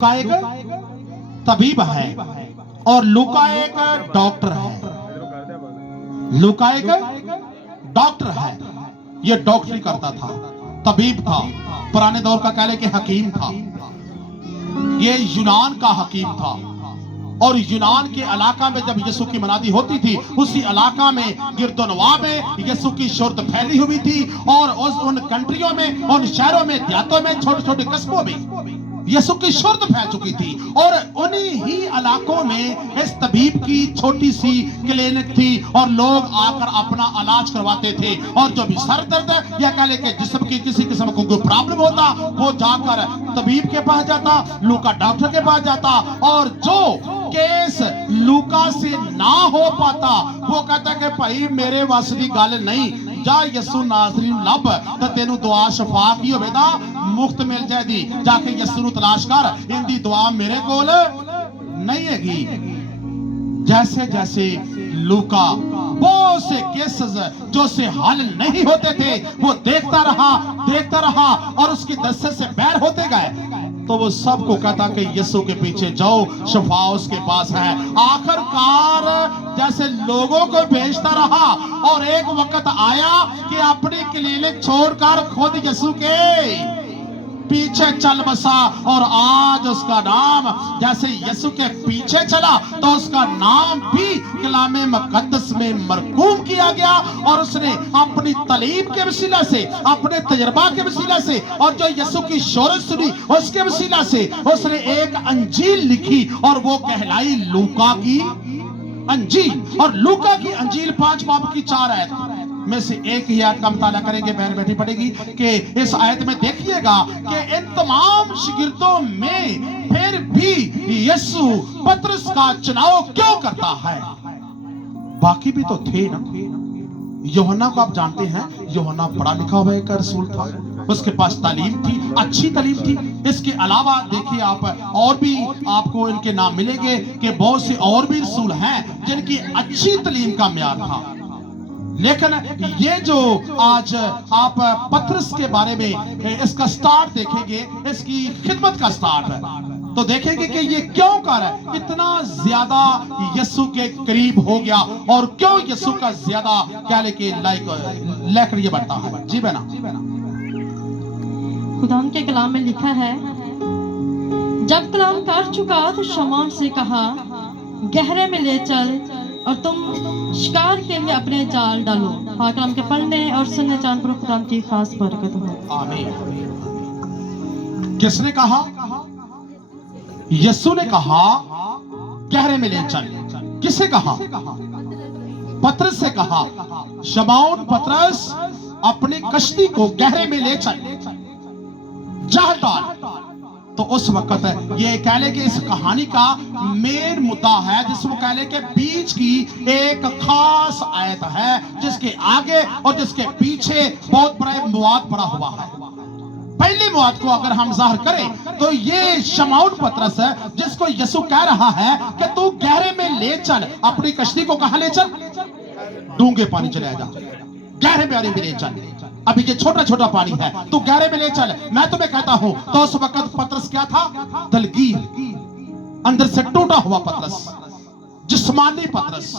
लूका एक तबीब है और लूका एक डॉक्टर है। लूका एक डॉक्टर है, ये डॉक्टरी करता था, तबीब था, पुराने दौर का कह ले कि हकीम था। ये यूनान का हकीम था और यूनान के इलाका में जब यीशु की मनादी होती थी, उसी इलाका में गिरदोनवा में यीशु की शोहरत फैली हुई थी और उन कंट्रियों में, उन शहरों में, देहातों में, छोटे छोटे कस्बों में यीशु की शोहरत फैल चुकी थी। और उन्हीं ही इलाकों में इस तबीब की छोटी सी क्लिनिक थी और लोग आकर अपना इलाज करवाते थे। और जो भी सर दर्द या कह ले कि जिस्म की किसी किस्म को कोई प्रॉब्लम होता, वो जाकर तबीब के पास जाता, लूका डॉक्टर के पास जाता। और जो केस लूका से ना हो पाता, वो कहता कि भाई मेरे वास दी गल नहीं, जा यीशु नासरी लब तो तेनू दुआ शफा की होवेगा, मुफ्त मिल जाएगी, जाके यीशु नु तलाश कर, इंदी दुआ मेरे कोल नहीं हैगी। जैसे जैसे लूका बहुत से केसेस जो से हल नहीं होते थे, वो देखता रहा और उसकी दस्ते से बैर होते गए, तो वो सबको कहता कि यीशु के पीछे जाओ, शफा उसके पास है। आखिरकार जैसे लोगों को भेजता रहा और एक वक्त आया कि अपनी क्लिनिक छोड़कर खुद यीशु के पीछे चल बसा। और आज उसका नाम जैसे यीशु के पीछे चला तो उसका नाम भी कलामे मुकद्दस में मरकूम किया गया। और उसने अपनी तालीम के वसीला से, अपने तजर्बा के वसीला से और जो यीशु की शोहरत सुनी उसके वसीला से उसने एक अंजील लिखी और वो कहलाई लूका की अंजील। और लूका की अंजील 5 बाब की 4 आयत में से एक ही आयत का मुताला करेंगे, बहन बैठी पड़ेगी कि इस आयत में देखिएगा कि इन तमाम शागिर्दों में फिर भी यीशु पतरस का चुनाव क्यों करता है। बाकी भी तो थे ना। यूहन्ना को आप जानते हैं, यूहन्ना पढ़ा लिखा हुआ एक रसूल था, उसके पास तालीम थी, अच्छी तालीम थी। इसके अलावा देखिए आप और भी आपको इनके नाम मिलेंगे कि बहुत से और भी रसूल हैं जिनकी अच्छी तालीम का म्यार था। लेकिन ये जो आज आप पतरस के बारे में इसका स्टार्ट देखेंगे, इसकी खिदमत का स्टार्ट है, तो देखेंगे कि ये क्यों कर इतना ज्यादा यीशु के करीब हो गया और क्यों यीशु का ज्यादा क्या लेके लेकर ये बढ़ता है। जी बहना, खुदा के कलाम में लिखा है, जब कलाम कर चुका तो शमौन से कहा, गहरे में ले चल और तुम शिकार के लिए अपने जाल डालो। हाँ, कलाम के पढ़ने और सुनने जान पर खुदा की खास बरकत हो। आमीन। किसने कहा? यीशु ने कहा गहरे में ले चल। किसे कहा? पतरस से कहा, शमौन पतरस अपनी कश्ती को गहरे में ले चल, जाल डाल। तो उस वक्त ये कह ले कि इस कहानी का मेन मुद्दा है, जिसको कह ले कि बीच की एक खास आयत है जिसके आगे और जिसके पीछे बहुत बड़ा मुआद पड़ा हुआ है। पहली मुआद को अगर हम जाहिर करें तो ये शमौन पतरस है जिसको यीशु कह रहा है कि तू गहरे में ले चल, अपनी कश्ती को कहां ले चल? डूंगे पानी चले जा, गहरे पानी में ले चल। अभी ये छोटा छोटा पानी है, तू गहरे में ले चल, मैं तुम्हें कहता हूं। तो उस वक्त पतरस क्या था? दलगीर, अंदर से टूटा हुआ पतरस, जिस्मानी पतरस,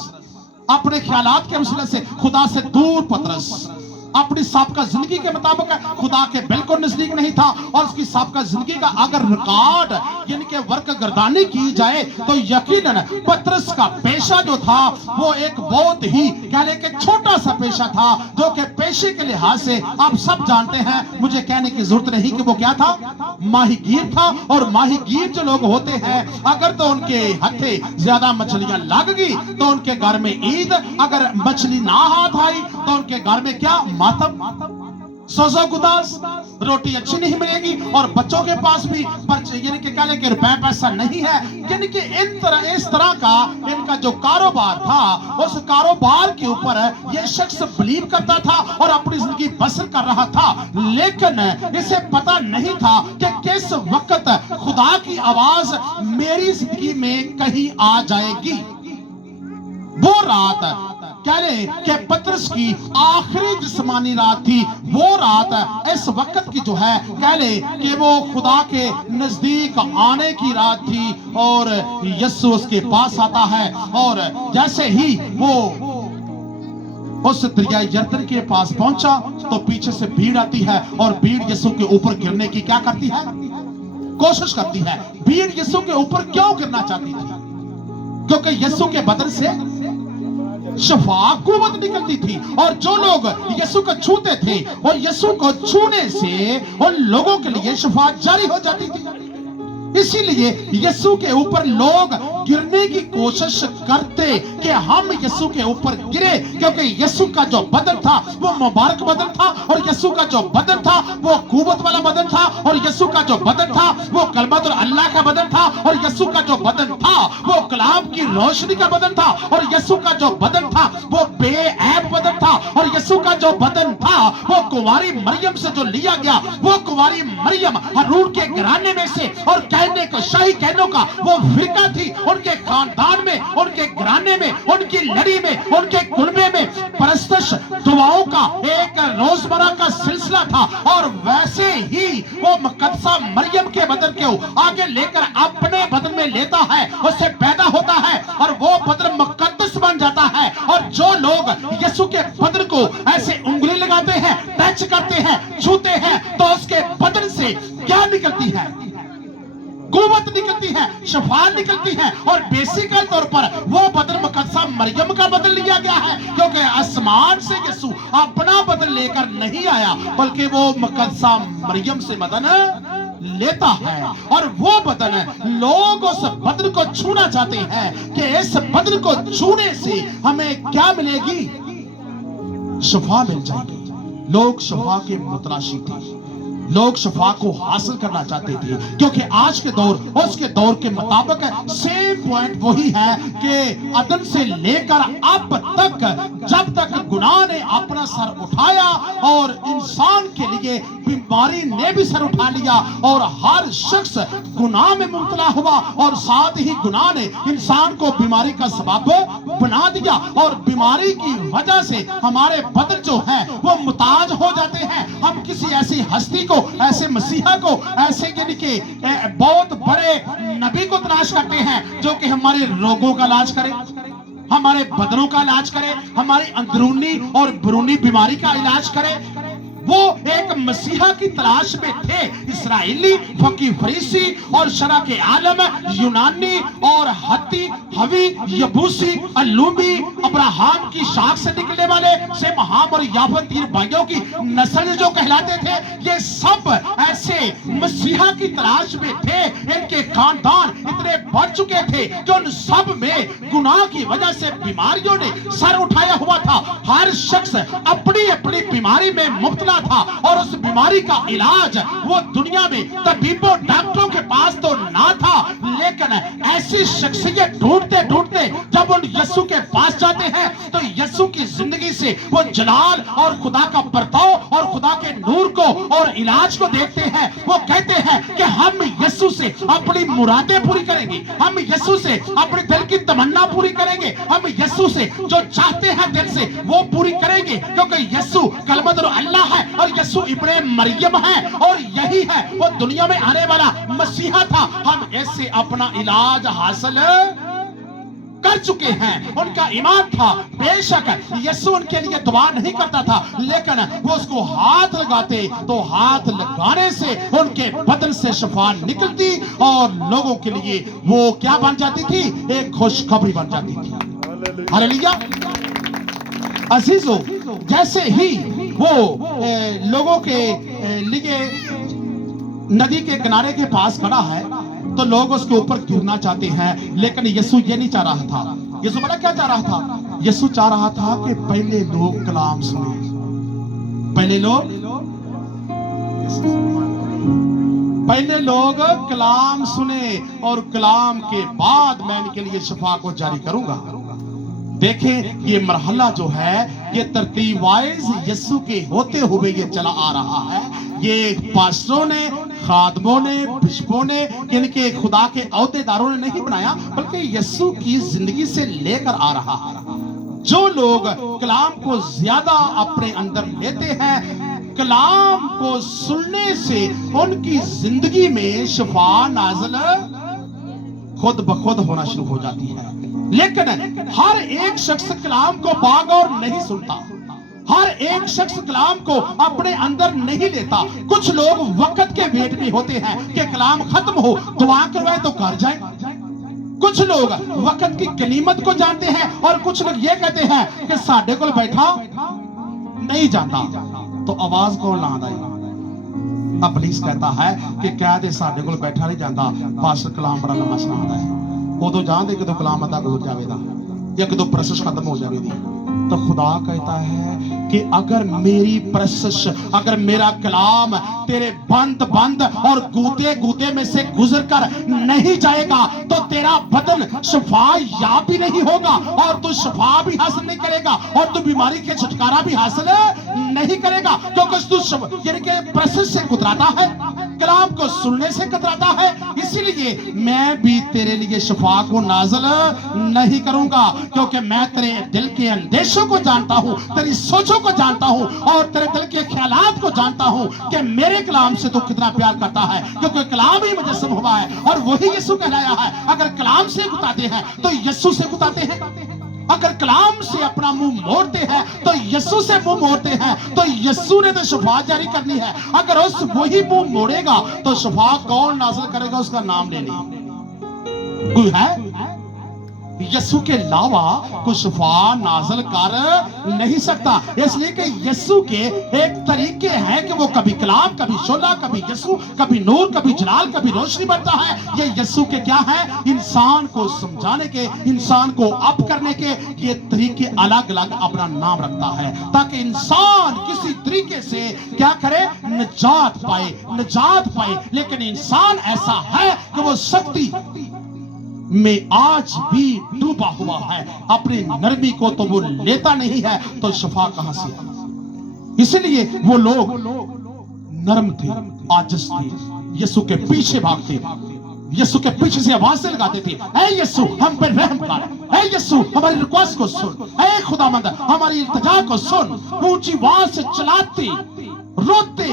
अपने ख्यालात के वसीले से खुदा से दूर पतरस, अपनी साबका जिंदगी के मुताबिक खुदा के बिल्कुल नजदीक नहीं था। और उसकी साबका जिंदगी का अगर रिकॉर्ड यानी कि वर्क गर्दानी की जाए तो यकीनन पतरस का पेशा जो था वो एक बहुत ही कह ले कि छोटा सा पेशा था, जो कि पेशे के लिहाज से आप सब जानते हैं, मुझे कहने की जरूरत नहीं कि वो क्या था, माहीगीर था। और माहीगीर जो लोग होते हैं, अगर तो उनके हथे ज्यादा मछलियां लग गई तो उनके घर में ईद, अगर मछली ना हाथ आई तो उनके घर में क्या, मातम, सोजो गुदास, रोटी अच्छी नहीं मिलेगी और बच्चों के पास भी यानी कि कह ले कि रुपए पैसा नहीं है। यानी कि इस तरह का इनका जो कारोबार था, उस कारोबार के ऊपर ये शख्स बिलीव करता था और अपनी जिंदगी बसर कर रहा था। लेकिन इसे पता नहीं था कि किस वक्त खुदा की आवाज मेरी जिंदगी में कहीं आ जाएगी। वो रात کہہ لیں کہ پطرس کی آخری جسمانی رات تھی. وہ رات اس وقت کی جو ہے کہہ لیں کہ وہ خدا کے نزدیک آنے کی رات تھی, اور یسوع اس کے پاس آتا ہے, اور جیسے ہی وہ اس دریائے یردن کے پاس پہنچا تو پیچھے سے بھیڑ آتی ہے, اور بھیڑ یسوع کے اوپر گرنے کی کیا کرتی ہے, کوشش کرتی ہے. بھیڑ یسوع کے اوپر کیوں گرنا چاہتی تھی؟ کیونکہ یسوع کے بدن سے شفا قوت نکلتی تھی, اور جو لوگ یسوع کو چھوتے تھے اور یسوع کو چھونے سے ان لوگوں کے لیے شفا جاری ہو جاتی تھی. اسی لیے یسوع کے اوپر لوگ گرنے کی کوشش کرتے کہ ہم یسوع کے اوپر گرے, کیونکہ یسوع کا جو بدن تھا وہ مبارک بدن تھا, اور یسوع کا جو بدن تھا وہ قوت والا بدن تھا, اور یسوع کا جو بدن تھا وہ کلمت اللہ کا بدن تھا, اور یسوع کا جو بدن تھا وہ کلام کی روشنی کا بدن تھا, اور یسوع کا جو بدن تھا وہ بے عیب بدن تھا, اور یسوع کا جو بدن تھا وہ کنواری مریم سے جو لیا گیا, وہ کنواری مریم ہارون کے گھرانے میں سے, اور کہنے کو شاہی کہنوں کا وہ فرقہ تھی, ان کے خاندان میں, ان کے گھرانے میں, ان کی لڑی میں, ان کے کنبے میں پرستش دعاؤں کا ایک روزمرہ کا سلسلہ تھا. اور ویسے ہی وہ مقدسہ مریم کے بدن کو آگے لے کر اپنے بدن میں لیتا ہے, اس سے پیدا ہوتا ہے, اور وہ بدن مقدس بن جاتا ہے. اور جو لوگ یسوع کے بدن کو ایسے انگلی لگاتے ہیں, ٹچ کرتے ہیں, چھوتے ہیں, تو اس کے بدن سے کیا نکلتی ہے, قوت نکلتی ہے, شفا نکلتی ہے. اور بیسیکل طور پر وہ بدن مقدسہ مریم کا بدن لیا گیا ہے, کیونکہ آسمان سے یسوع اپنا بدن لے کر نہیں آیا, بلکہ وہ مقدسہ مریم سے بدن لیتا ہے. اور وہ بدن لوگ اس بدن کو چھونا چاہتے ہیں کہ اس بدن کو چھونے سے ہمیں کیا ملے گی, شفا مل جائے گی. لوگ شفا کے متلاشی تھے, لوگ شفا کو حاصل کرنا چاہتے تھے, کیونکہ آج کے دور اس کے دور کے مطابق سیم پوائنٹ وہی ہے کہ آدم سے لے کر اب تک, جب تک گناہ نے اپنا سر اٹھایا اور انسان کے لیے بیماری نے بھی سر اٹھا لیا, اور ہر شخص گناہ میں مبتلا ہوا, اور ساتھ ہی گناہ نے انسان کو بیماری کا سبب بنا دیا, اور بیماری کی وجہ سے ہمارے بدن جو ہے وہ محتاج ہو جاتے ہیں. ہم کسی ایسی ہستی کو, ایسے مسیحا کو, ایسے یعنی کہ بہت بڑے نبی کو تلاش کرتے ہیں جو کہ ہمارے روگوں کا علاج کرے, ہمارے بدنوں کا علاج کرے, ہماری اندرونی اور بیرونی بیماری کا علاج کرے. وہ ایک مسیحا کی تلاش میں تھے. اسرائیلی, فقی فریسی اور شرع کے عالم, یونانی اور ہتی, ہوی, یبوسی, علومی, ابراہام کی شاخ سے نکلنے والے سیم, حام اور یافت, تین بھائیوں کی نسل جو کہلاتے تھے, یہ سب ایسے مسیحا کی تلاش میں تھے. ان کے خاندان اتنے بڑھ چکے تھے کہ ان سب میں گناہ کی وجہ سے بیماریوں نے سر اٹھایا ہوا تھا. ہر شخص اپنی اپنی بیماری میں مبتلا تھا, اور اس بیماری کا علاج وہ دنیا میں طبیبوں ڈاکٹروں کے پاس تو نہ تھا, لیکن ایسی شخصیت ڈھونڈتے ڈھونڈتے جب ان یسوع کے پاس جاتے ہیں تو یسوع کی زندگی سے وہ جلال اور خدا کا برتاؤ اور خدا کے نور کو اور علاج کو دیکھتے ہیں. وہ کہتے ہیں کہ ہم یسوع سے اپنی مرادیں پوری کریں گے, ہم یسوع سے اپنے دل کی تمنا پوری کریں گے, ہم یسوع سے جو چاہتے ہیں دل سے وہ پوری کریں گے, کیونکہ یسوع کلمت اللہ ہے, اور یسوع ابن مریم ہے, اور یہی ہے وہ دنیا میں آنے والا مسیحا تھا. ہم اس سے اپنا علاج حاصل کر چکے ہیں. ان کا ایمان تھا. بے شک یسوع ان کے لیے دعا نہیں کرتا تھا, لیکن وہ اس کو ہاتھ لگاتے تو ہاتھ لگانے سے ان کے بدن سے شفا نکلتی, اور لوگوں کے لیے وہ کیا بن جاتی تھی, ایک خوشخبری بن جاتی تھی. ہاللیلویا. عزیزو, جیسے ہی وہ لوگوں کے لیے ندی کے کنارے کے پاس کھڑا ہے تو لوگ اس کے اوپر گرنا چاہتے ہیں, لیکن یسوع یہ نہیں چاہ رہا تھا. یسوع بڑا کیا چاہ رہا تھا, یسوع چاہ رہا تھا کہ پہلے لوگ کلام سنیں, پہلے لوگ کلام سنیں, اور کلام کے بعد میں ان کے لیے شفا کو جاری کروں گا. دیکھیں یہ مرحلہ جو ہے یہ ترتیب وائز یسوع کے ہوتے ہوئے یہ چلا آ رہا ہے. یہ پاسٹروں نے, خادموں نے, بشپوں نے, ان کے خدا کے عہدیداروں نے نہیں بنایا, بلکہ یسوع کی زندگی سے لے کر آ رہا ہے. जो लोग कलाम को ज्यादा अपने अंदर लेते हैं, कलाम को सुनने से उनकी जिंदगी में शिफा नाज़िल खुद ब खुद होना शुरू हो जाती है। लेकिन हर एक शख्स कलाम को बागौर नहीं सुनता, हर एक शख्स कलाम को अपने अंदर नहीं लेता। कुछ लोग वक्त के वेट में होते हैं कि कलाम खत्म हो, दुआ करवाए तो घर जाए। कुछ लोग वक्त की गनीमत को जानते हैं और कुछ लोग ये कहते हैं कि साडे कोल बैठा नहीं जाता। तो आवाज कौन लांदा है? पुलिस कहता है कि क्या दे साडे कोल बैठा नहीं जाता, पास्टर कलाम बड़ा लंबा सुनाता है। उदों जानते कि कलाम अदा हो जाएगा या कदों प्रसश खत्म हो जाएगी। तो खुदा कहता है कि अगर मेरी प्रसश, अगर मेरा कलाम तेरे बंद बंद और गूते गूते में से गुजर कर नहीं जाएगा तो तेरा बदन शिफा याब भी नहीं होगा और तू शिफा भी हासिल नहीं करेगा और तू बीमारी के छुटकारा भी हासिल नहीं करेगा, क्योंकि तू यानी कि प्रसश से कतराता है, कलाम को सुनने से कतराता है। इसीलिए मैं भी तेरे लिए शिफा को नाज़िल नहीं करूंगा, क्योंकि मैं तेरे दिल के अंदेशों को जानता हूं, तेरी सोचों को जानता हूं और तेरे दिल के ख्यालात को जानता हूं कि मेरे कलाम से तू कितना प्यार करता है, क्योंकि कलाम ही मुजस्सम हुआ है और वही यीशु कहलाया है। अगर कलाम से गुताते हैं तो यीशु से गुताते हैं, अगर कलाम से अपना मुंह मोड़ते हैं तो यीशु से मुंह मोड़ते हैं। तो यीशु ने तो शिफा जारी करनी है, अगर उस वही मुंह मोड़ेगा तो शिफा कौन नाज़िल करेगा? उसका नाम ले ली। कोई है? यीशु के अलावा कोई शिफा नाज़िल कर नहीं सकता। इसलिए कि यीशु के एक तरीके हैं कि वो कभी कलाम, कभी शोला, कभी यीशु, कभी नूर, कभी जलाल, कभी रोशनी बनता है। ये यीशु के क्या है? इंसान को समझाने के, इंसान को अप करने के ये तरीके अलग अलग अपना नाम रखता है, ताकि इंसान किसी तरीके से क्या करे? निजात पाए, निजात पाए। लेकिन इंसान ऐसा है कि वो शक्ति में आज भी डूबा हुआ है, अपनी नरमी को तो वो लेता नहीं है, तो शिफा कहां से? इसलिए वो लोग नरम थे, आजिज थे, यीशु के पीछे भागते, यीशु के पीछे से आवाजें लगाते थे, ऐ यीशु हम पर रहम कर, ऐ यीशु हमारी रिक्वेस्ट को सुन, ऐ खुदावंद हमारी इल्तिजा को सुन। ऊंची आवाज से चिल्लाते, रोते,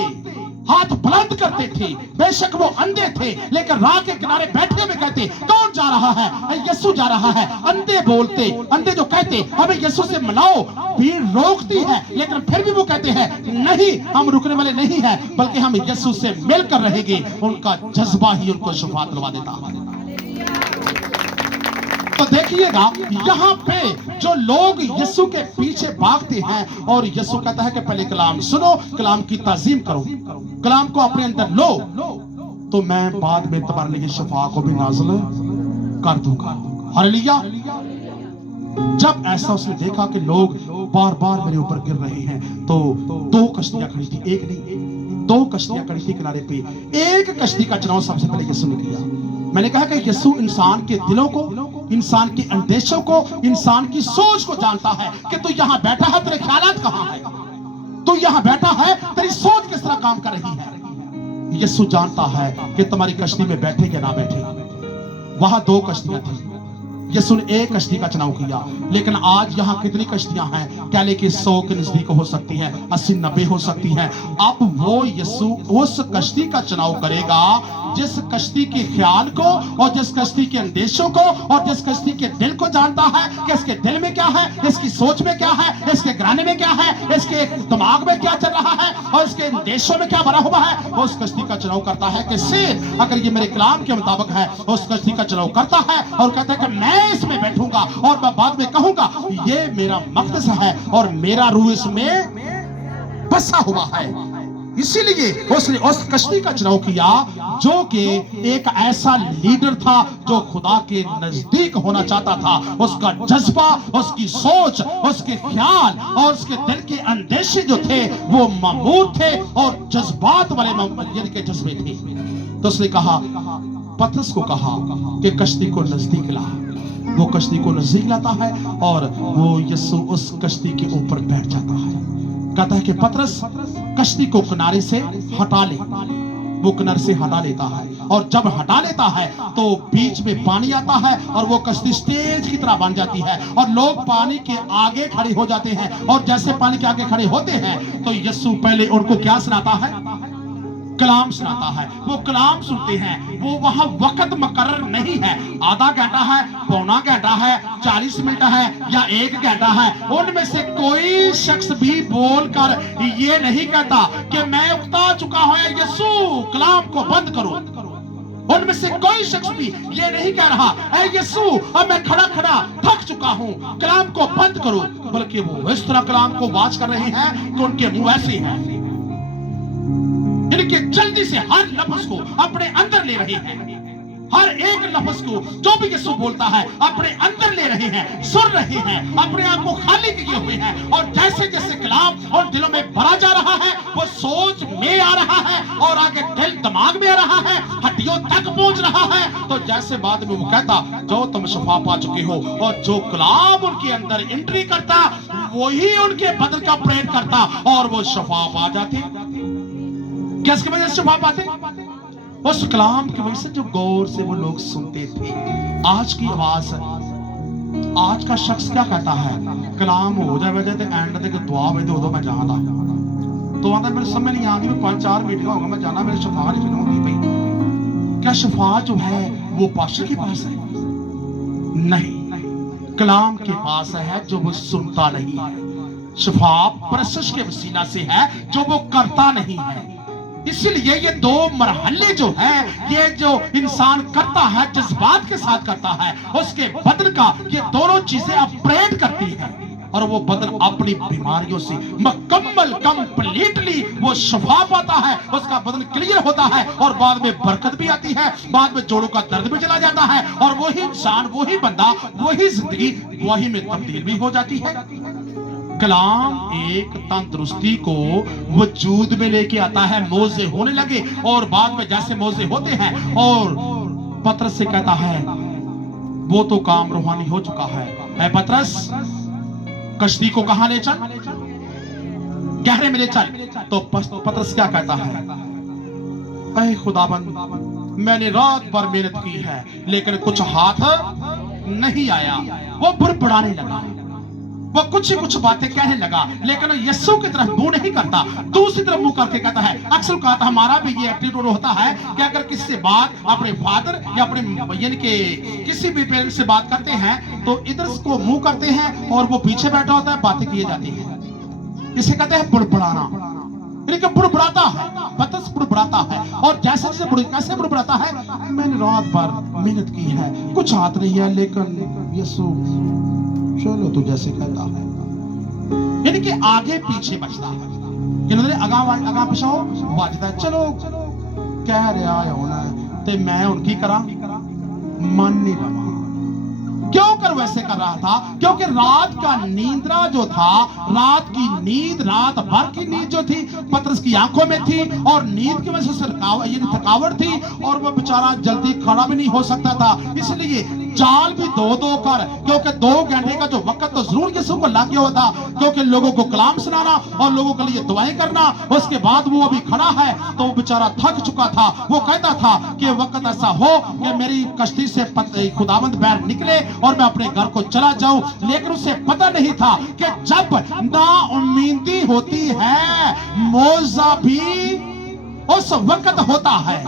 हाथ बुलंद करते थे। बेशक वो अंधे थे, लेकिन राह के किनारे बैठे हुए कहते, कौन जा रहा है? यीशु जा रहा है। अंधे बोलते, अंधे जो कहते हमें यीशु से मिलाओ, भीड़ रोकती है, लेकिन फिर भी वो कहते हैं नहीं, हम रुकने वाले नहीं हैं, बल्कि हम यीशु से मिलकर रहेंगे। उनका जज्बा ही उनको शिफा दिलवा देता है। तो देखिएगा यहाँ पे जो लोग यीशु के पीछे भागते हैं और यीशु कहता है कि पहले कलाम सुनो, कलाम की ताजीम करो, कलाम को अपने अंदर लो, तो मैं बाद में तुम्हारे लिए शिफा को भी नाज़िल कर दूंगा। हालेलुया। जब ऐसा उसने देखा कि लोग बार बार मेरे ऊपर गिर रहे हैं, तो दो कश्तियां खड़ी थी, एक नहीं, दो कश्तियां खड़ी थी किनारे पे। एक कश्ती का चुनाव सबसे पहले यीशु ने किया। मैंने कहा कि यीशु इंसान के दिलों को, इंसान के अंदेशों को, इंसान की सोच को जानता है कि तू यहाँ बैठा है, तेरे ख्यालात कहाँ है, तू यहाँ बैठा है, तेरी सोच किस तरह काम कर रही है। यीशु जानता है कि तुम्हारी कश्ती में बैठे या ना बैठे। वहां दो कश्तियां थी, यीशु ने एक कश्ती का चुनाव किया, लेकिन आज यहाँ कितनी कश्तियां हैं? क्या लेके 100 के नजदीक हो सकती हैं, 80-90 हो सकती हैं। अब वो यीशु उस कश्ती का चुनाव करेगा जिस कश्ती के ख्याल को और जिस कश्ती के अंदेशों को और जिस कश्ती के दिल को जानता है कि इसके दिल में क्या है, इसकी सोच में क्या है, इसके घराने में क्या है, इसके दिमाग में क्या चल रहा है और इसके अंदेशों में क्या भरा हुआ है। उस कश्ती का चुनाव करता है कि सिर्फ अगर ये मेरे कलाम के मुताबिक है, उस कश्ती का चुनाव करता है और कहता है कि मैं इसमें बैठूंगा और मैं बाद में कहूंगा ये मेरा मक़दस है और मेरा रूह इसमें बसा हुआ है। इसीलिए उसने उस कश्ती का चुनाव किया जो कि एक ऐसा लीडर था जो खुदा के नजदीक होना चाहता था। उसका जज्बा, उसकी सोच, उसके ख्याल और उसके दिल के अंदेशे जो थे वो मामूर थे और जज्बात वाले यानी के जज्बे थे। तो उसने कहा, पतरस को कहा कि कश्ती को नजदीक ला। वो कश्ती को नजदीक लाता है और वो यीशु उस कश्ती के ऊपर बैठ जाता है। कहता है कि पतरस कश्ती को किनारे से हटा ले। वो किनारे से हटा लेता है और जब हटा लेता है तो बीच में पानी आता है और वो कश्ती स्टेज की तरह बन जाती है और लोग पानी के आगे खड़े हो जाते हैं। और जैसे पानी के आगे खड़े होते हैं तो यीशु पहले उनको क्या सुनाता है? कलाम सुनाता है। वो कलाम सुनते हैं। वो वहां वक्त मुकर्रर नहीं है, आधा घंटा है, पौना घंटा है, 40 मिनट है या 1 घंटा है। उनमें से कोई शख्स भी बोलकर ये नहीं कहता कि मैं उकता चुका हूं यीशु कलाम को बंद करो। उनमें से कोई शख्स भी ये नहीं कह रहा ऐ यीशु अब मैं खड़ा खड़ा थक चुका हूं, कलाम को बंद करो, बल्कि वो इस तरह कलाम को वाच कर रहे हैं कि उनके मुंह ऐसे हैं, इनके जल्दी से हर लफ्ज को अपने अंदर ले रहे हैं। हर एक लफ्ज को जो भी यीशु बोलता है अपने अंदर ले रहे हैं, सुन रहे हैं, अपने आप को खाली किए हुए हैं। और जैसे जैसे कलाम और दिलों में भरा जा रहा है, वो सोच में आ रहा है और आगे दिल दिमाग में आ रहा है, हड्डियों तक पहुंच रहा है। तो जैसे बाद में वो कहता जो तुम शफा पा चुके हो, और जो कलाम उनके अंदर एंट्री करता वही उनके बदन का प्रेम करता और वो शफा पा जाते। किसकी वजह से शफा पाते? उस कलाम की वजह से जो गौर से वो लोग सुनते थे। आज की आवाज, आज का शख्स क्या कहता है? कलाम हो जाए तो एंड तक दुआ वे दो मैं जाना तो आंदा मेरे समझ नहीं आती, मैं 5-4 मीटिंग होगा मैं जाना, मेरी शफा नहीं होगी भाई। क्या शफा जो है वो पास्टर के पास है? नहीं, कलाम के पास है जो वो सुनता नहीं है। शफा परसिश के वसीला से है जो वो करता नहीं है। इसलिए ये 2 मरहले जो है, ये जो इंसान करता है जज्बात के साथ करता है, उसके बदन का ये दोनों चीजें अपग्रेड करती है और वो बदन अपनी बीमारियों से मुकम्मल कंप्लीटली वो शफा पाता है, उसका बदन क्लियर होता है और बाद में बरकत भी आती है, बाद में जोड़ों का दर्द भी चला जाता है और वही इंसान, वही बंदा, वही जिंदगी वही में तब्दील भी हो जाती है। कलाम एक तंदुरुस्ती को वजूद में लेके आता है, मोजे होने लगे और बाद में जैसे मोजे होते हैं और पतरस से कहता है वो तो काम रूहानी हो चुका है। ऐ पतरस कश्ती को कहां ले चल? गहरे में ले चल। तो पतरस क्या कहता है? ऐ खुदाबंद मैंने रात भर मेहनत की है लेकिन कुछ हाथ नहीं आया। वो बुड़बुड़ाने लगा, वो कुछ बातें कहने लगा लेकिन यीशु की तरफ मुंह नहीं करता, दूसरी तरफ मुंह करके कहता है। अक्सर कहा था हमारा भी ये एटीट्यूड होता है कि अगर किसी से बात अपने फादर या अपने यानी कि किसी भी पेरेंट से बात करते हैं तो इधर को मुंह करते हैं और वो पीछे बैठा होता है, बातें किए जाती हैं। इसे कहते हैं बुड़बुड़ाना, यानी बुड़बुड़ाता है, पतरस बुड़बुड़ाता है। और जैसे जैसे कैसे बुड़बुड़ाता है? मैंने रात भर मेहनत की है, कुछ हाथ नहीं है लेकिन यीशु चलो तू जैसे कहता है, यानी कि आगे पीछे बचता है, अगा पिछाओ बचता है। चलो कह रहा है होना ते मैं उनकी करा मन नहीं लगा। क्यों कर वैसे कर रहा था? क्योंकि रात का नींदरा जो था, रात की नींद, रात भर की नींद जो थी पतरस की आंखों में थी और नींद की वजह से थकावट थी और वो बेचारा जल्दी खड़ा भी नहीं हो सकता था। इसलिए जाल भी 2-2 कर, क्योंकि 2 घंटे का जो वक्त तो जरूर यीशु को लग गया होता, क्योंकि लोगों को कलाम सुनाना और लोगों के लिए दुआएं करना। उसके बाद वो अभी खड़ा है तो वो बेचारा थक चुका था। वो कहता था कि वक्त ऐसा हो कि मेरी कश्ती से खुदावंद बाहर निकले और मैं अपने घर को चला जाऊं, लेकिन उसे पता नहीं था कि जब नाउम्मीदी होती है मौजा भी उस वक्त होता है।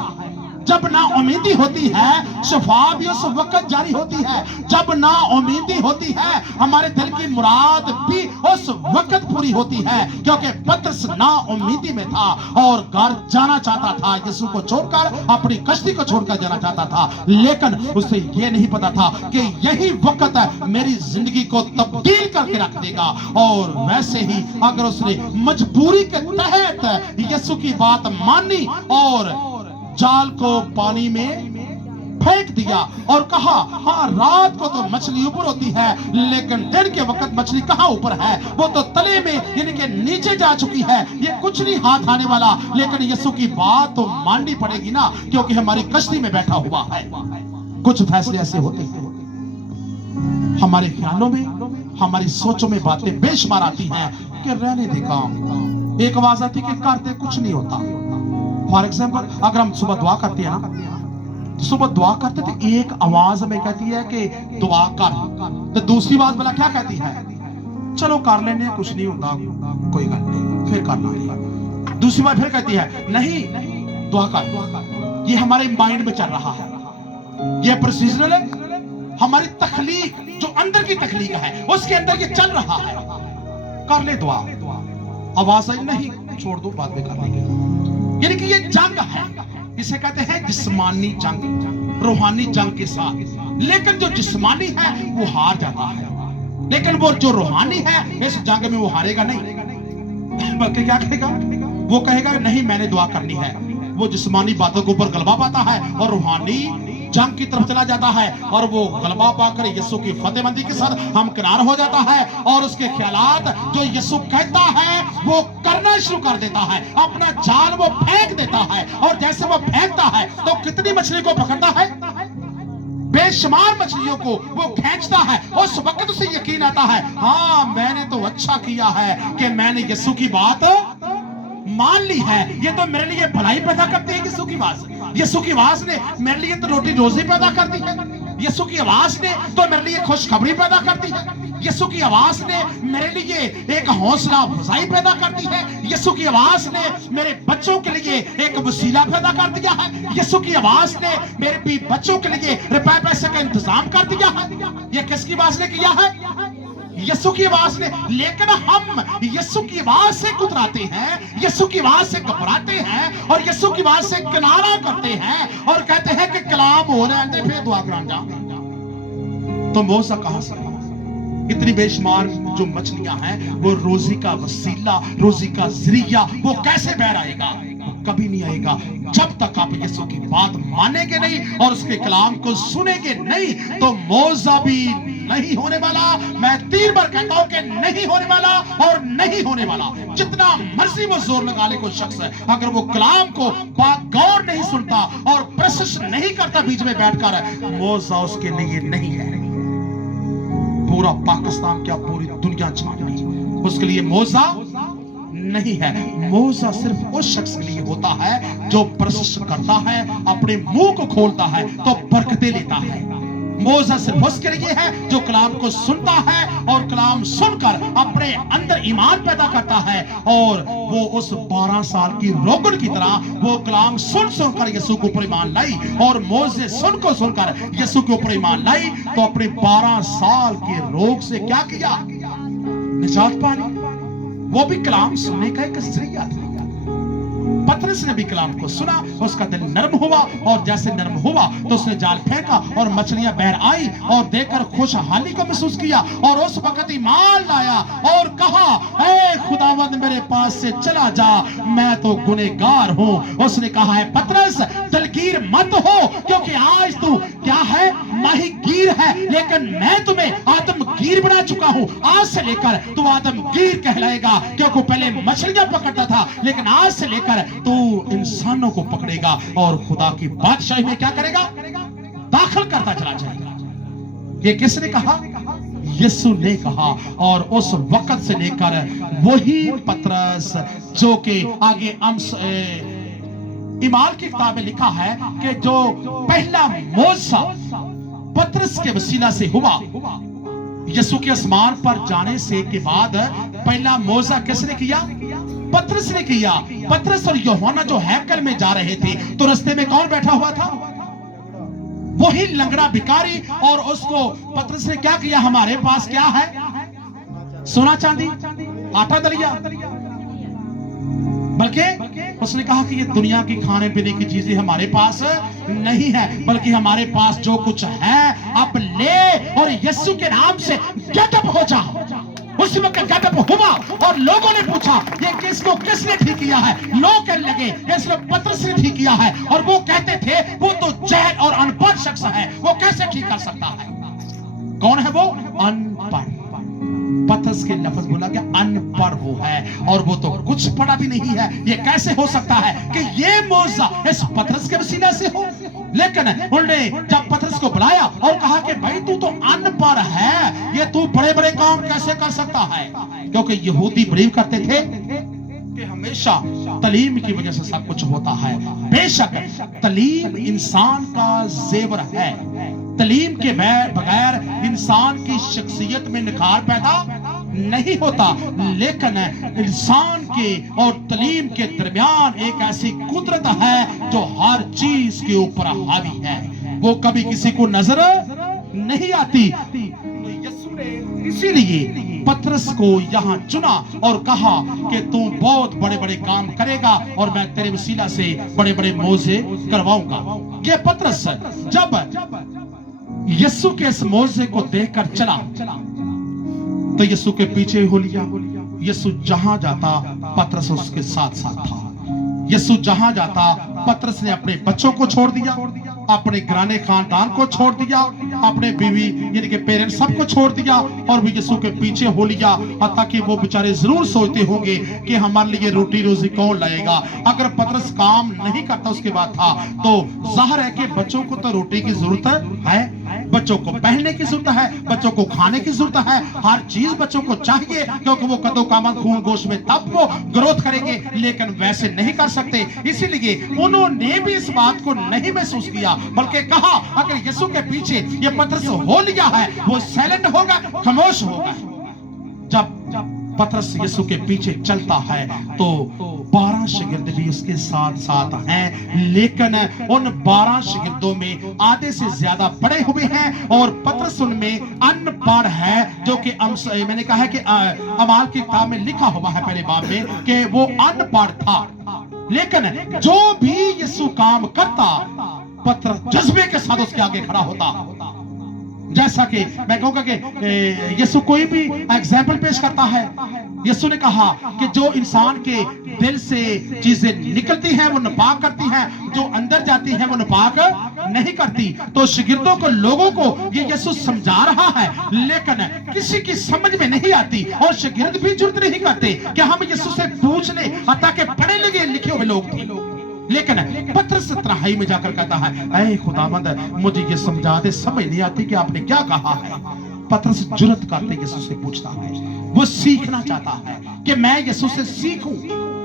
जब नाउम्मीदी होती है शफा भी उस वक्त जारी होती है। जब नाउम्मीदी होती है हमारे दिल की मुराद भी उस वक्त पूरी होती है, क्योंकि पतरस नाउम्मीदी में था और घर जाना चाहता था, यीशु को छोड़कर, अपनी कश्ती को छोड़कर जाना चाहता था। लेकिन उसे ये नहीं पता था कि यही वक्त मेरी जिंदगी को तब्दील करके रख देगा। और वैसे ही अगर उसने मजबूरी के तहत यीशु की बात मानी और जाल को पानी में फेंक दिया और कहा हाँ रात को तो मछली ऊपर होती है लेकिन दिन के वक्त मछली कहाँ ऊपर है, वो तो तले में यानी कि नीचे जा चुकी है, ये कुछ नहीं हाथ आने वाला। लेकिन यीशु की बात तो माननी पड़ेगी ना, क्योंकि हमारी कश्ती में बैठा हुआ है। कुछ फैसले ऐसे होते हैं हमारे ख्यालों में, हमारी सोचों में बातें बेशुमार आती हैं कि रहने दे काम। एक आवाज आती कि करते कुछ नहीं होता। फॉर एग्जाम्पल अगर हम सुबह दुआ करते हैं ना तो सुबह दुआ करते थे, एक आवाज हमें कहती है कि दुआ कर, तो दूसरी आवाज बोला क्या कहती है, चलो कर लेने, कुछ नहीं होता, कोई गल नहीं, फिर करना है। दूसरी बार फिर कहती है नहीं दुआ कर। ये हमारे माइंड में चल रहा है, ये प्रोसीजरल है, हमारी तखलीक जो अंदर की तखलीक है उसके अंदर ये चल रहा है, कर ले दुआ। आवाज आई नहीं, छोड़ दो, बाद में कर लेंगे। यानी कि ये जंग है, इसे कहते हैं जिस्मानी जंग, रूहानी जंग के साथ। लेकिन जो जिस्मानी है वो हार जाता है, लेकिन वो जो रूहानी है इस जंग में वो हारेगा नहीं, बल्कि क्या कहेगा, वो कहेगा नहीं मैंने दुआ करनी है। वो जिस्मानी बातों के ऊपर गलबा पाता है और रूहानी जंग की तरफ चला जाता है, और वो गलबा पाकर यीशु की फतेहमंदी के साथ हमकिनार हो जाता है, और उसके ख्यालात जो यीशु कहता है वो करना शुरू कर देता है। अपना जाल वो फेंक देता है, और जैसे वो फेंकता है तो कितनी मछली को पकड़ता है, बेशुमार मछलियों को वो खींचता है। उस वक्त उसे यकीन आता है, हाँ मैंने तो अच्छा किया है कि मैंने यीशु की बात मान ली है, ये तो मेरे लिए भलाई पैदा करती है यीशु की आवाज। यीशु की आवाज ने मेरे लिए तो रोटी रोजी पैदा करती है, यीशु की आवाज ने तो मेरे लिए खुशखबरी पैदा करती है, यीशु की आवाज ने मेरे लिए एक हौसला अफजाई पैदा करती है, यीशु की आवाज ने मेरे बच्चों के लिए एक वसीला पैदा कर दिया है, यीशु की आवाज ने मेरे भी बच्चों के लिए रुपए पैसे का इंतजाम कर दिया है। ये किसकी आवाज ने किया है? यीशु की आवाज ने। लेकिन हम यीशु की आवाज से कुतराते हैं, यीशु की आवाज से घबराते हैं, और यीशु की आवाज से किनारा करते हैं और कहते हैं कि कलाम हो रहा है फिर दुआ कराना। तो मौसा कहां से? इतनी बेशुमार जो मछलियां हैं वो रोजी का वसीला, रोजी का जरिया, वो कैसे बहर आएगा? कभी नहीं आएगा जब तक आप यीशु की बात मानेंगे नहीं और उसके कलाम को सुनेंगे नहीं। तो मौजा भी नहीं होने वाला, मैं 3 बार कहता हूं कि नहीं होने वाला और नहीं होने वाला। जितना मर्जी वो जोर लगा ले कोई शख्स है, अगर वो कलाम को बागौर नहीं सुनता और प्रोसेस नहीं करता बीच में बैठकर, मौजा उसके लिए नहीं है। पूरा पाकिस्तान क्या पूरी दुनिया छान ली, उसके लिए मौजा नहीं है। मौजा सिर्फ उस शख्स के लिए होता है जो प्रोसेस करता है, अपने मुंह को खोलता है तो बरकतें लेता है। मौजा सिर्फ उसके लिए है जो कलाम को सुनता है और कलाम सुनकर अपने अंदर ईमान पैदा करता है, और वो उस 12 साल की रोगन की तरह वो कलाम सुन सुनकर यीशु के ऊपर ईमान लाई, और मौजे सुनकर यीशु के ऊपर ईमान लाई। तो अपने 12 साल के रोग से क्या किया? निजात पानी। वो भी कलाम सुनने का एक जरिया था। पतरस ने भी कलाम को सुना, उसका दिल नरम हुआ, और जैसे नरम हुआ तो उसने जाल फेंका और मछलियां बहर आई, और देखकर खुशहाली को महसूस किया, और उस वक्त ईमान लाया और कहा, ऐ खुदावंद मेरे पास से चला जा, मैं तो गुनहगार हूं। उसने कहा है, पतरस दलगीर मत हो, क्योंकि आज तू क्या है? माहीगीर है, लेकिन मैं तुम्हें आदमगीर बना चुका हूं। आज से लेकर तू आदमगीर कहलाएगा, क्योंकि पहले मछलियां पकड़ता था, लेकिन आज से लेकर तू इंसानों को पकड़ेगा और खुदा की बादशाही में क्या करेगा? दाखिल करता चला जाएगा। ये किसने कहा? यीशु ने कहा। और उस वक्त से लेकर वही पतरस जो कि आगे ईमाल की किताब में लिखा है कि जो पहला मौजा पतरस के वसीला से हुआ, यीशु के आसमान पर जाने से के बाद पहला मौजा किसने किया? पतरस ने किया। पतरस और यूहन्ना जो हैकल में जा रहे थे, तो रास्ते में कौन बैठा हुआ था? वही लंगड़ा भिखारी। और उसको पतरस ने क्या किया? हमारे पास क्या है? सोना चांदी, आटा दलिया। बल्कि उसने कहा कि ये दुनिया की खाने पीने की चीजें हमारे पास नहीं है, बल्कि हमारे पास जो कुछ है आप ले और यीशु के नाम से गेटअप हो जाओ। उसी वक्त गेटअप हुआ और लोगों ने पूछा, ये किसको किसने ठीक किया है? लोग कहने लगे, इसने पतरस ने ठीक किया है। और वो कहते थे, वो तो जहल और अनपढ़ शख्स है, वो कैसे ठीक कर सकता है? कौन है वो? अनपढ़। पतरस के लफ्ज बोला गया, अनपढ़ वो है, और वो तो कुछ पढ़ा भी नहीं है। ये कैसे हो सकता है कि ये मौजा इस पतरस के वसीला से हो? लेकिन उन्होंने जब पतरस को बुलाया और कहा कि भाई तू तो अनपढ़ है, ये तू बड़े बड़े काम कैसे कर सकता है? क्योंकि यहूदी बिलीव करते थे कि हमें हमेशा तालीम की वजह से सब कुछ होता है। बेशक तालीम इंसान का जेवर है, तालीम के बगैर इंसान की शख्सियत में निखार पैदा नहीं होता, लेकिन इंसान के और तालीम के दरमियान एक ऐसी कुदरत है जो हर चीज के ऊपर हावी है, वो कभी किसी को नजर नहीं आती। यीशु ने इसीलिए पतरस को यहाँ चुना और कहा कि तू बहुत बड़े बड़े काम करेगा और मैं तेरे वसीला से बड़े बड़े मौजे करवाऊंगा। ये पतरस जब यीशु के इस मौजे को देखकर चला तो यीशु के पीछे हो लिया। यीशु जहां जाता पतरस उसके साथ साथ था। यीशु जहां जाता पतरस ने अपने बच्चों को छोड़ दिया, अपने घराने खानदान को छोड़ दिया, अपने बीवी यानी कि पेरेंट्स सबको छोड़ दिया और वो यीशु के पीछे हो लिया। ताकि वो बेचारे जरूर सोचते होंगे कि हमारे लिए रोटी रोजी कौन लाएगा। अगर पतरस काम नहीं करता उसके बाद था तो जाहिर है कि बच्चों को तो रोटी की जरूरत है, बच्चों को पहनने की जरूरत है, बच्चों को खाने की जरूरत है, हर चीज बच्चों को चाहिए क्योंकि वो कदों कामन खून गोश्त में तब वो ग्रोथ करेंगे, लेकिन वैसे नहीं कर सकते। इसीलिए उन्होंने भी इस बात को नहीं महसूस किया, बल्कि कहा अगर यीशु के पीछे ये पतरस हो लिया है वो साइलेंट होगा, खामोश होगा। जब पतरस यीशु के पीछे चलता है तो 12 शागिर्द भी उसके साथ साथ हैं, लेकिन उन 12 शागिर्दों में आधे से ज्यादा पढ़े हुए हैं और पतरस उनमें अनपढ़ है, जो कि मैंने कहा है कि अमाल की किताब में लिखा हुआ है पहले बाब में कि वो अनपढ़ था। लेकिन जो भी यीशु काम करता पतरस जज्बे के साथ उसके आगे खड़ा होता। जैसा कि मैं कहूंगा कि यीशु कोई भी एग्जाम्पल पेश करता है। यीशु ने कहा कि जो इंसान के दिल से चीजें निकलती हैं वो नापाक करती हैं, जो अंदर जाती हैं वो नापाक नहीं करती। तो शागिर्दों को, लोगों को ये यीशु समझा रहा है, लेकिन किसी की समझ में नहीं आती और शागिर्द भी जुर्त नहीं करते कि हम यीशु से पूछ ले, ताकि पढ़े लिखे लिखे हुए लोग थे। लेकिन पतरस तन्हाई में जाकर कहता है ऐ खुदावंद मुझे ये समझा दे, समझ नहीं आती कि आपने क्या कहा है। पतरस जुर्रत करते यीशु से पूछता है, वो सीखना चाहता है कि मैं यीशु से सीखूं,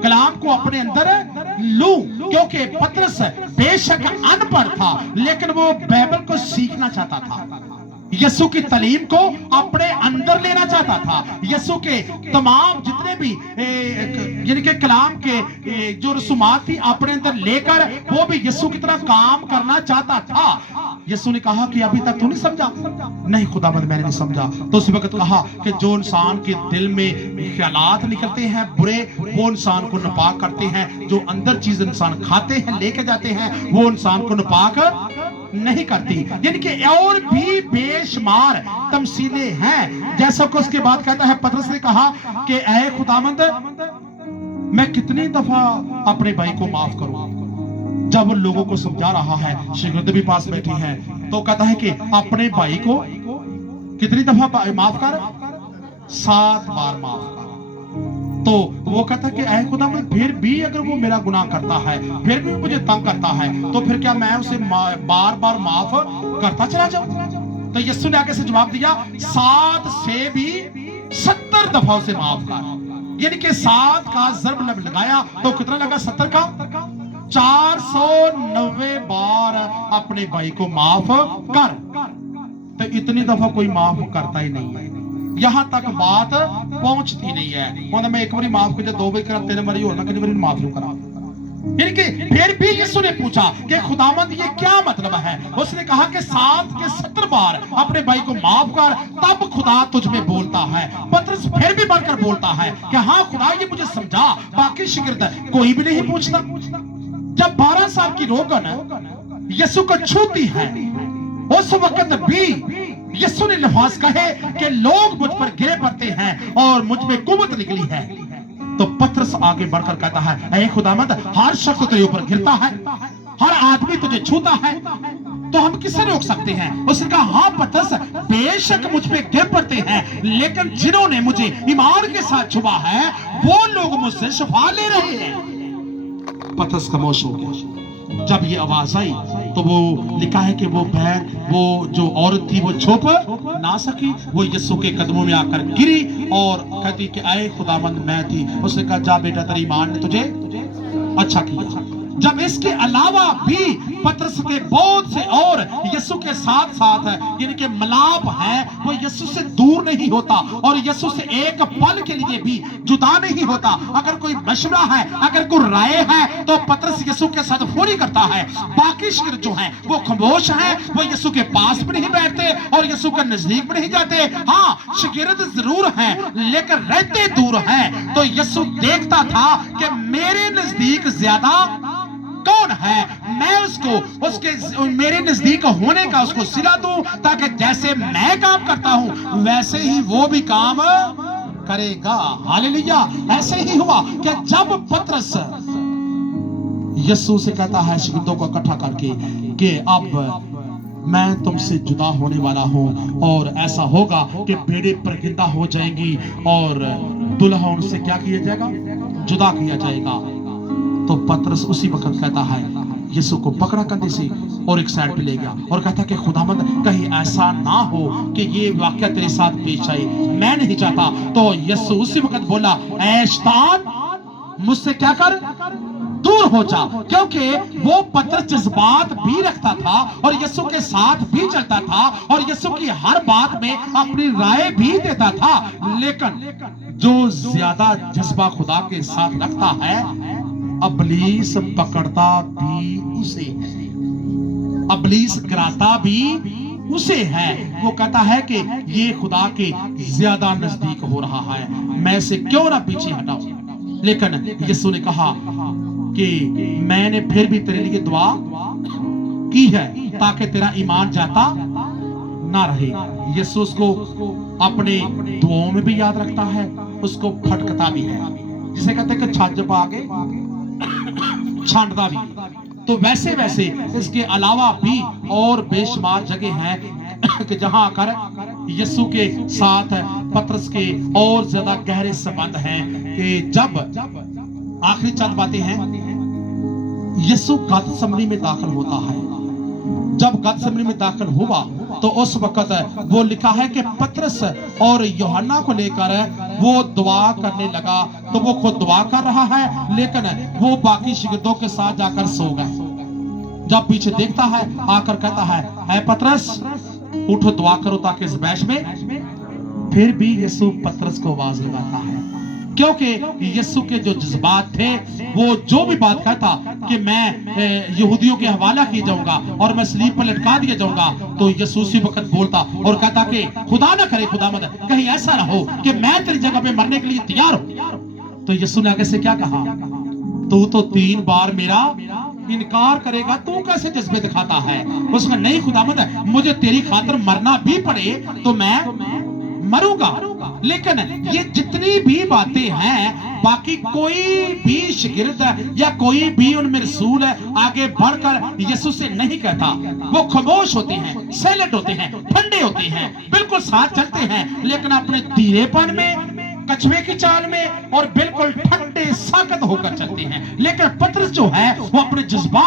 कलाम को अपने अंदर लूं, क्योंकि पतरस बेशक अनपढ़ था लेकिन वो बाइबल को सीखना चाहता था, यीशु की तालीम को अपने अंदर लेना चाहता था। यीशु के तमाम जितने भी यानी कि कलाम के जो रसूमात थी अपने अंदर लेकर वो भी यीशु की तरह काम करना चाहता था। यीशु ने कहा कि अभी तक तू नहीं समझा? नहीं खुदावंद मैंने नहीं समझा। तो उस वक्त कहा कि जो इंसान के दिल में ख्यालात निकलते हैं बुरे, वो इंसान को नापाक करते हैं। जो अंदर चीज इंसान खाते हैं लेके जाते हैं वो इंसान को नापाक नहीं करती। यानी कि और भी बेशुमार तमसीलें हैं। जैसा कि उसके बाद कहता है पतरस ने कहा कि ऐ खुदावंद मैं कितनी दफा अपने भाई को माफ करूं। जब उन लोगों को समझा रहा है, शागिर्द भी पास बैठी हैं, तो कहता है कि अपने भाई को कितनी दफा माफ कर? 7 बार माफ कर। तो वो कहता है कि ऐ खुदावंद फिर भी अगर वो मेरा गुनाह करता है, फिर भी मुझे तंग करता है, तो फिर क्या मैं उसे बार बार माफ करता चला जाऊं? तो यीशु ने आगे से जवाब दिया 7 से भी 70 दफा उसे माफ कर। यानी कि 7 का ज़र्ब लगाया तो कितना लगा? 70 का 490 बार अपने भाई को माफ कर। तो इतनी दफा कोई माफ करता ही नहीं है, यहां तक बात पहुंचती नहीं है। मैं एक बार माफ कर, 2 बार करा, 3 बार होना, कितनी बार माफ क्यों करा? फिर भी यीशु ने पूछा कि खुदावंद ये क्या मतलब है? उसने कहा कि 7 के 70 बार अपने भाई को माफ कर, तब खुदा तुझ में बोलता है। पतरस फिर भी बढ़कर बोलता है कि हाँ खुदा ये मुझे समझा। बाकी शागिर्द कोई भी नहीं पूछता। जब 12 साल की रोगन यीशु को छूती है, उस वक्त भी यीशु ने लफ्ज कहे कि लोग मुझ पर गिरे पड़ते हैं और मुझ में कुव्वत निकली है। तो पतरस आगे बढ़कर कहता है ऐ खुदावंद हर शख्स तेरे ऊपर गिरता है, हर आदमी तुझे छूता है, तो हम किससे रोक सकते हैं? उसने कहा हाँ पतरस बेशक मुझ पे गिर पड़ते हैं, लेकिन जिन्होंने मुझे ईमान के साथ छुआ है वो लोग मुझसे शफा ले रहे हैं। पतरस खामोश हो गया। जब ये आवाज आई तो वो लिखा है कि वो बहन, वो जो औरत थी, वो छुप ना सकी। वो यीशु के कदमों में आकर गिरी और कहती कि आए खुदावंद, मैं थी। उसने कहा, जा बेटा, तेरी ईमान ने तुझे अच्छा किया। जब इसके अलावा भी पतरस के बहुत से और यीशु के साथ साथ यानी कि मलाप है, वो यीशु से दूर नहीं होता और यीशु से एक पल के लिए भी जुदा नहीं होता। अगर कोई मशवरा है, अगर कोई राय है, तो पतरस यीशु के साथ पूरी करता है। बाकी शिगिर्द जो हैं वो खामोश हैं, वो यीशु के पास भी नहीं बैठते और यीशु के नजदीक भी नहीं जाते। हाँ, शिगिर्द जरूर हैं लेकिन रहते दूर हैं। तो यीशु देखता था कि मेरे नजदीक ज्यादा कौन है, मैं उसको उसके मेरे नजदीक होने का उसको सिला दूं, ताकि जैसे मैं काम करता हूं वैसे ही वो भी काम करेगा। हालेलुया। ऐसे ही हुआ कि जब पतरस यीशु से कहता है शिगिर्दों को इकट्ठा करके कि अब मैं तुमसे जुदा होने वाला हूं और ऐसा होगा कि भेड़ें परखिंदा हो जाएंगी और दुल्हा उनसे क्या किया जाएगा, जुदा किया जाएगा। तो पतरस उसी वक्त कहता है, यीशु को पकड़ा कंधे से और एक साइड पे ले गया और कहता कि खुदावंद, कहीं ऐसा ना हो कि ये वाकया तेरे साथ पेश आए, मैं नहीं चाहता। तो यीशु उसी वक्त बोला, ऐ शैतान, मुझसे क्या कर, दूर हो जा। क्योंकि वो पतरस जज्बात भी रखता था और यीशु के साथ भी चलता था और यीशु की हर बात में अपनी राय भी देता था। लेकिन जो ज्यादा जज्बा खुदा के साथ रखता है, अबलीस पकड़ता भी उसे, अबलीस गिराता भी उसे है। वो कहता है कि ये खुदा के ज्यादा नजदीक हो रहा है, मैं इसे क्यों ना पीछे हटाऊं। लेकिन यीशु ने कहा कि मैंने फिर भी तेरे लिए दुआ की है ताकि तेरा ईमान जाता ना रहे। यीशु उसको अपने दुआओं में भी याद रखता है, उसको फटकता भी है, जिसे कहते हैं कि छाज पा के छांटता भी। तो वैसे वैसे इसके अलावा भी और बेशुमार जगह हैं कि जहां आकर यीशु के साथ पतरस के और ज्यादा गहरे संबंध हैं। कि जब आखिरी चंद बातें हैं, यीशु गतसमनी में दाखिल होता है। जब गतसमनी में दाखिल हुआ तो उस वक्त वो लिखा है कि पतरस और यूहन्ना को लेकर वो दुआ करने लगा। तो वो खुद दुआ कर रहा है लेकिन वो बाकी शिगिर्दों के साथ जाकर सो गए। जब पीछे देखता है, आकर कहता है पतरस, उठो, दुआ करो ताकि इस बैश में। फिर भी यीशु पतरस को आवाज लगाता है, क्योंकि यीशु के जो जज्बात थे, वो जो भी बात कहता कि मैं यहूदियों के हवाला किया जाऊंगा और मैं सलीब पर लटका दिया जाऊंगा, तो यीशु उसी वक्त बोलता और कहता कि खुदा ना करे, खुदावंद, कहीं ऐसा ना हो कि मैं तेरी जगह पे मरने के लिए तैयार हूं। तो यीशु ने आगे से क्या कहा, तू तो 3 बार मेरा इनकार करेगा, तू कैसे जज्बे दिखाता है। उसका नहीं खुदावंद, मुझे तेरी खातिर मरना भी पड़े तो मैं मरूंगा। लेकिन ये जितनी भी बातें हैं, बाकी कोई भी शिगिर्द या कोई भी उनमें रसूल आगे बढ़कर यीशु से नहीं कहता। वो खामोश होते हैं, साइलेंट होते हैं, ठंडे होते हैं, बिल्कुल साथ चलते हैं लेकिन अपने धीरेपन में, कछुए की चाल में और बिल्कुल ठंडे साकत होकर चलते हैं। लेकिन पतरस जो है वो अपने जज्बात